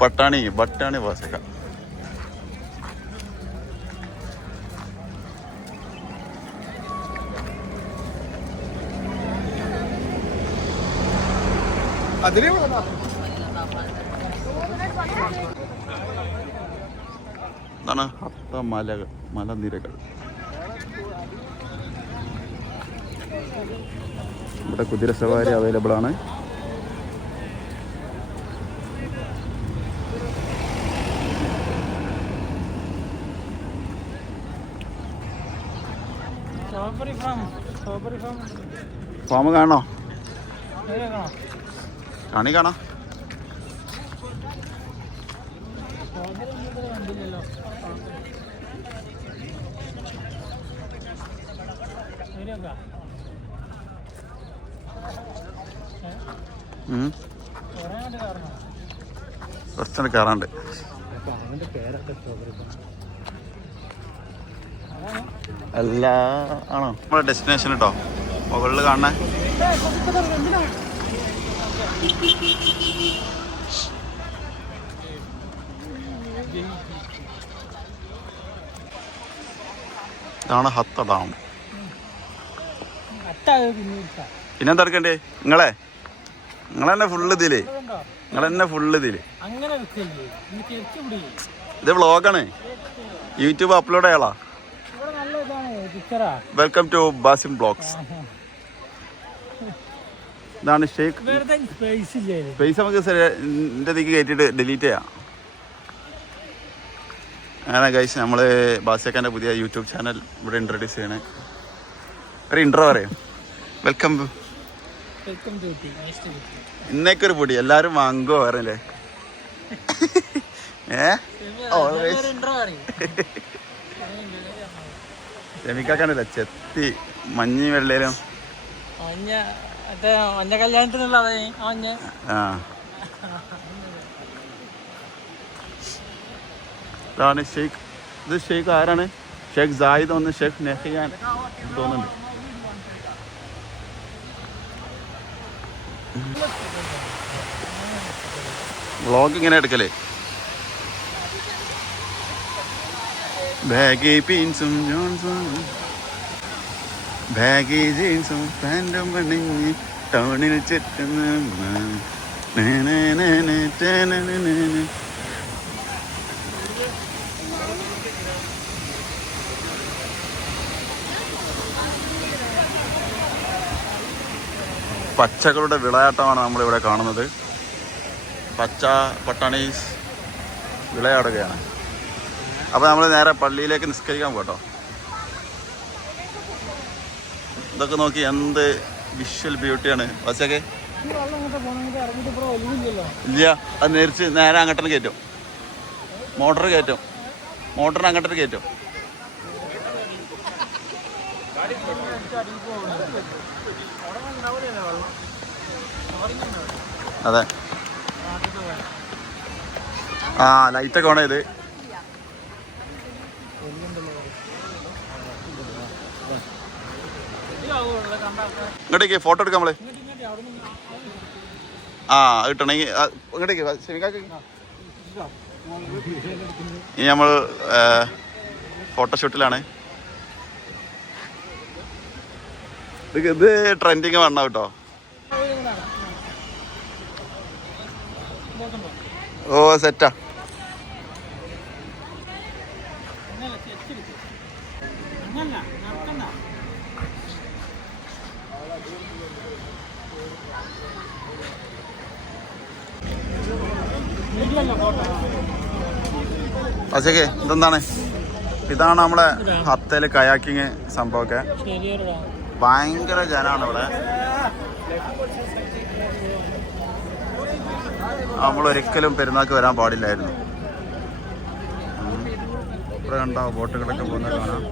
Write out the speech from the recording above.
पटाणी बटाणी बस का ഇതാണ് ഹത്ത മലകൾ മലനിരകൾ. ഇവിടെ കുതിരസവാരി അവൈലബിൾ ആണ്. ഫാം കാണോ? കാണാം. കുറച്ചുകൂടെ കയറാണ്ട്. അല്ല ആണോ നമ്മുടെ ഡെസ്റ്റിനേഷൻ കേട്ടോ, മുകളിൽ കാണണേ. ഇതാണ് ഹത്ത ഡാം. പിന്നെന്താ എടുക്കണ്ടേ? നിങ്ങളെന്നെ ഫുള്ള് ഇതില് ഇത് വ്ളോഗാണ്, യൂട്യൂബ് അപ്ലോഡ് ചെയ്യാളാ. Welcome to Basim blogs. ഇതാണ് ഷേക്ക്. സ്പേസ് നമുക്ക് എൻ്റെ ഇതിലേക്ക് കയറ്റിയിട്ട് ഡിലീറ്റ് ചെയ്യാം. അങ്ങനെ ഗൈസ്, നമ്മൾ ബാസിയക്കാൻ്റെ പുതിയ യൂട്യൂബ് ചാനൽ ഇവിടെ ഇൻട്രൊഡ്യൂസ് ചെയ്യണേ. ഒരു ഇൻട്രോ പറയാം. വെൽക്കം. ഇന്നേക്കൊരു പൊടി എല്ലാവരും വാങ്ങോ പറയല്ലേ. രമിക്കാക്കാണല്ലേ ചെത്തി മഞ്ഞ വെള്ളേലും. ഇതാണ് ഷെയ്ഖ്. ഇത് ഷെയ്ഖ് ആരാണ്? ഷെയ്ഖ് സായിദ് ഒന്ന്, ഷെയ്ഖ് നെഹിയാൻ തോന്നുന്നുണ്ട്. വ്ളോഗ് ഇങ്ങനെ എടുക്കലേ. ബാഗി പീൻസും ജോൺസും ബാഗി ജീൻസും പാൻറ്റും പണിഞ്ഞ് ടൗണിൽ ചുറ്റുന്ന പച്ചകളുടെ വിളയാട്ടമാണ് നമ്മളിവിടെ കാണുന്നത്. പച്ച പട്ടാണീസ് വിളയാടുകയാണ്. അപ്പോൾ നമ്മൾ നേരെ പള്ളിയിലേക്ക് നിസ്കരിക്കാൻ പോകട്ടോ. ഇതൊക്കെ നോക്കി എന്ത് വിഷ്വൽ ബ്യൂട്ടിയാണ്. ബസ്സൊക്കെ ഇല്ല, അത് നേരെ അങ്ങോട്ട് കയറ്റും. മോട്ടറിന് അങ്ങോട്ട് കയറ്റും. അതെ, ആ ലൈറ്റൊക്കെ വേണം. ഇത് ഇങ്ങോട്ടേക്ക് ഫോട്ടോ എടുക്കാം നമ്മള്. ആ കിട്ടണമെങ്കിൽ ഇങ്ങോട്ടേക്ക് ഇനി നമ്മൾ ഫോട്ടോഷൂട്ടിലാണ്. ഇത് ട്രെൻഡിങ് വേണം കേട്ടോ. ഓ സെറ്റാ. അച്ഛക്ക് ഇതെന്താണ്? ഇതാണ് നമ്മളെ ഹത്തയില് കയാക്കിങ് സംഭവമൊക്കെ. ഭയങ്കര ജനാണ് ഇവിടെ. നമ്മളൊരിക്കലും പെരുന്നാൾക്ക് വരാൻ പാടില്ലായിരുന്നു. ഇവിടെ കണ്ടോ ബോട്ടുകളൊക്കെ പോകുന്നത് കാണാം.